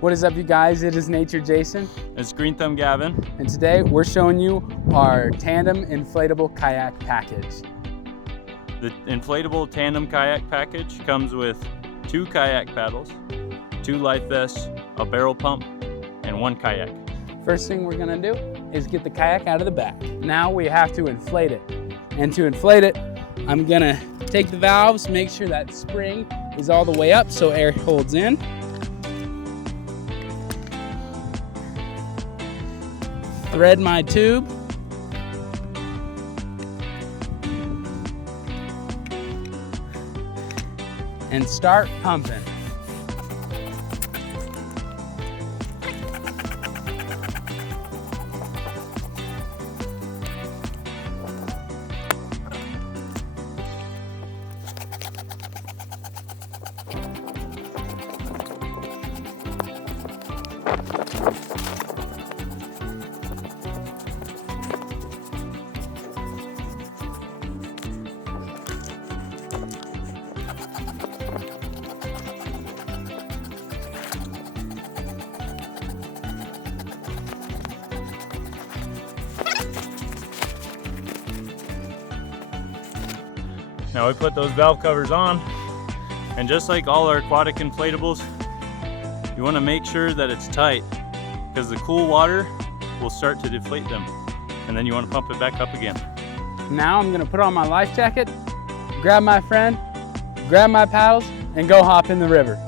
What is up, you guys? It is Nature Jason. It's Green Thumb Gavin. And today we're showing you our tandem inflatable kayak package. The inflatable tandem kayak package comes with 2 kayak paddles, 2 life vests, a barrel pump, and 1 kayak. First thing we're gonna do is get the kayak out of the back. Now we have to inflate it. And to inflate it, I'm gonna take the valves, make sure that spring is all the way up so air holds in. Thread my tube. And start pumping. Now we put those valve covers on, and just like all our aquatic inflatables, you want to make sure that it's tight because the cool water will start to deflate them, and then you want to pump it back up again. Now I'm gonna put on my life jacket, grab my friend, grab my paddles, and go hop in the river.